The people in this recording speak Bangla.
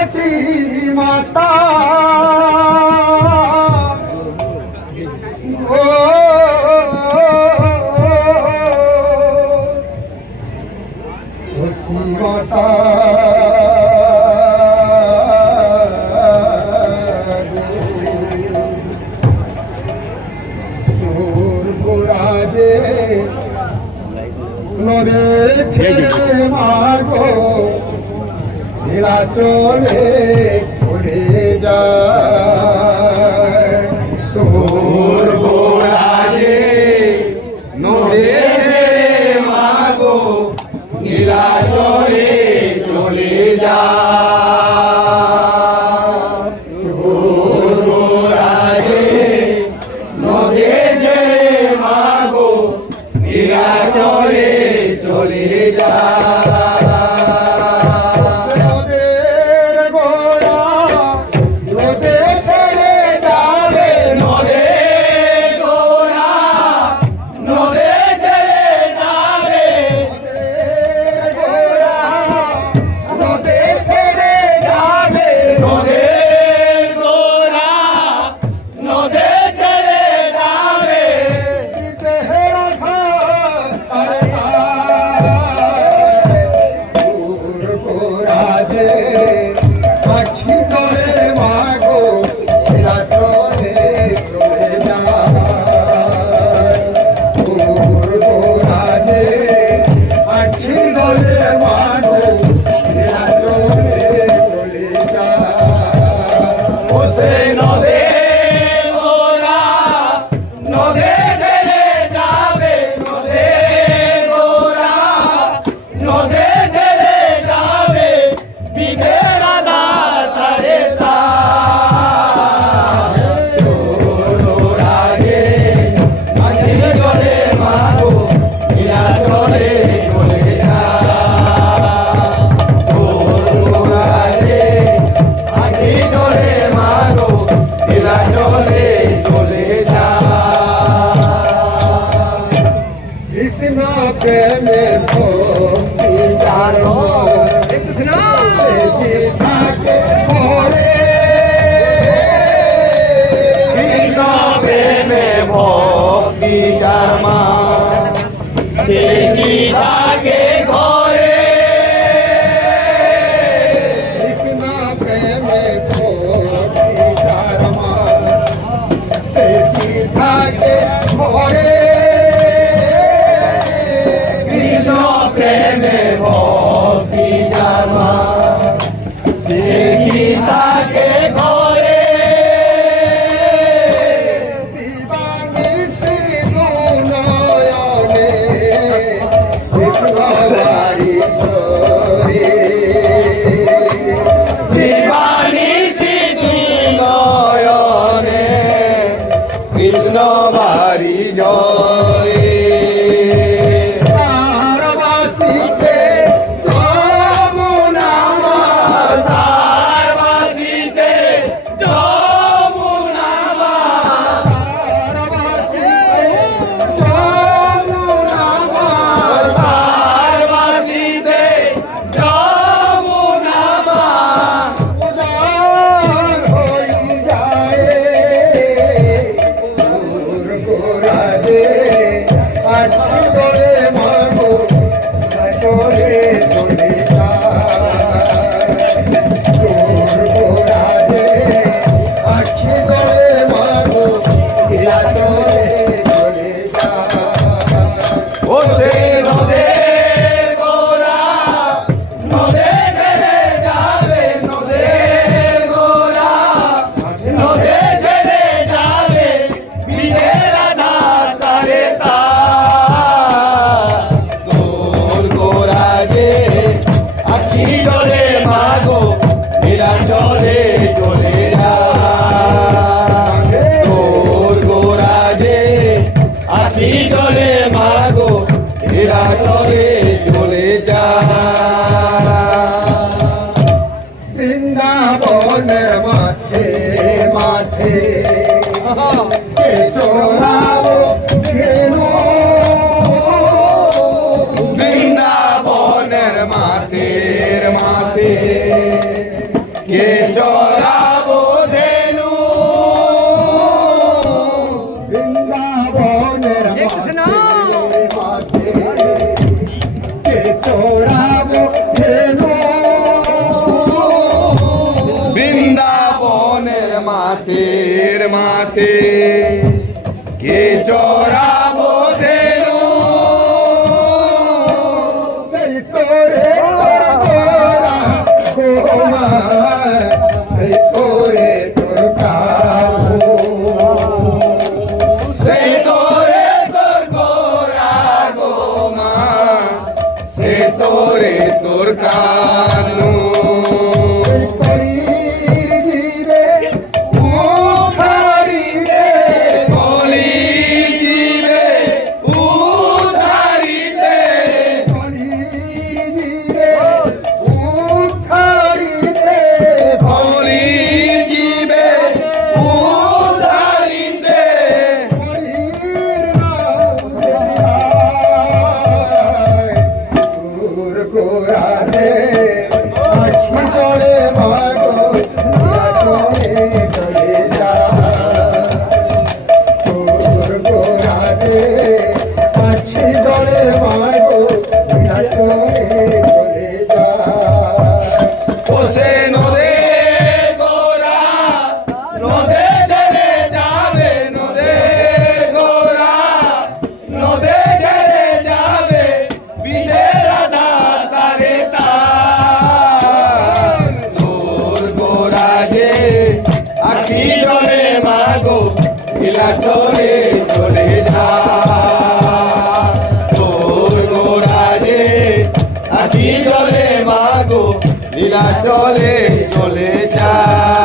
সচি মাতা ও সচি মাতা নদে ছেড়ে মাগো নীলাচলে চলে যায় তোর গোড়ালে নদে মাগো নীলাচলে চলে যায় তোর গোড়ালে নদে ছেড়ে মাগো নীলাচলে চলে যায় নদের গোড়া নদে ছেড়ে যাবে নদের গোড়া নদে ছেড়ে যাবে নদের গোড়া নদে ছেড়ে যাবে নদের গোড়া নদে ছেড়ে যাবে দেহেরা আখি ধরে মাগো রাত্রে চলে যায় তোর গোড়াতে আখি ধরে মাগো রাত্রে চলে যায় ও সে নদে গোড়া নদে ছেড়ে যাবে নদে গোড়া নদে ছেড়ে যাবে বিঘেরা তারে তারে আগে জলে মাগো নীলা জলে চলে যায় আগে জলে মাগো নীলা জলে চলে যায় কৃষ্ণ প্রেমে ভক্তি জানো ভক্তি কর্মা দেখি তাকে ঘরে কৃষ্ণ প্রেমে ভক্তি কর্মা দেখি তাকে ঘরে কৃষ্ণ প্রেমে ভক্তি কর্মা দেখি তাকে ঘরে কৃষ্ণ বাড়ি জরে তারবাসীতে যমুনা তারবাসীতে যমুনা তারবাসীতে যমুনা আখি ধরে মাগো চলে চলে তোর গোড়াতে আখি ধরে মাগো চলে চলে ও সে নদে গোড়া নদে ছেড়ে যাবে নদে গোড়া নদে ছেড়ে যাবে বিঘেরা তারে আখি ধরে মাগো নীলা চলে চলে যায় তোর গোড়াতে আখি ধরে মাগো নীলা চলে চলে যায় বৃন্দাবনের মাঠে মাঠে চোরাবো বৃন্দাবনের মাঠে মাঠে কে চড়াবো ধেনু সেই তোরে গোরা গো মা সেই তোরে তোর কাবু সেই তোরে তোর গোরা গো মা সেই তোরে তোর কানু চলে চলে যা তোর গোরাজে আখি জলে মাগো লীলা চলে চলে যা।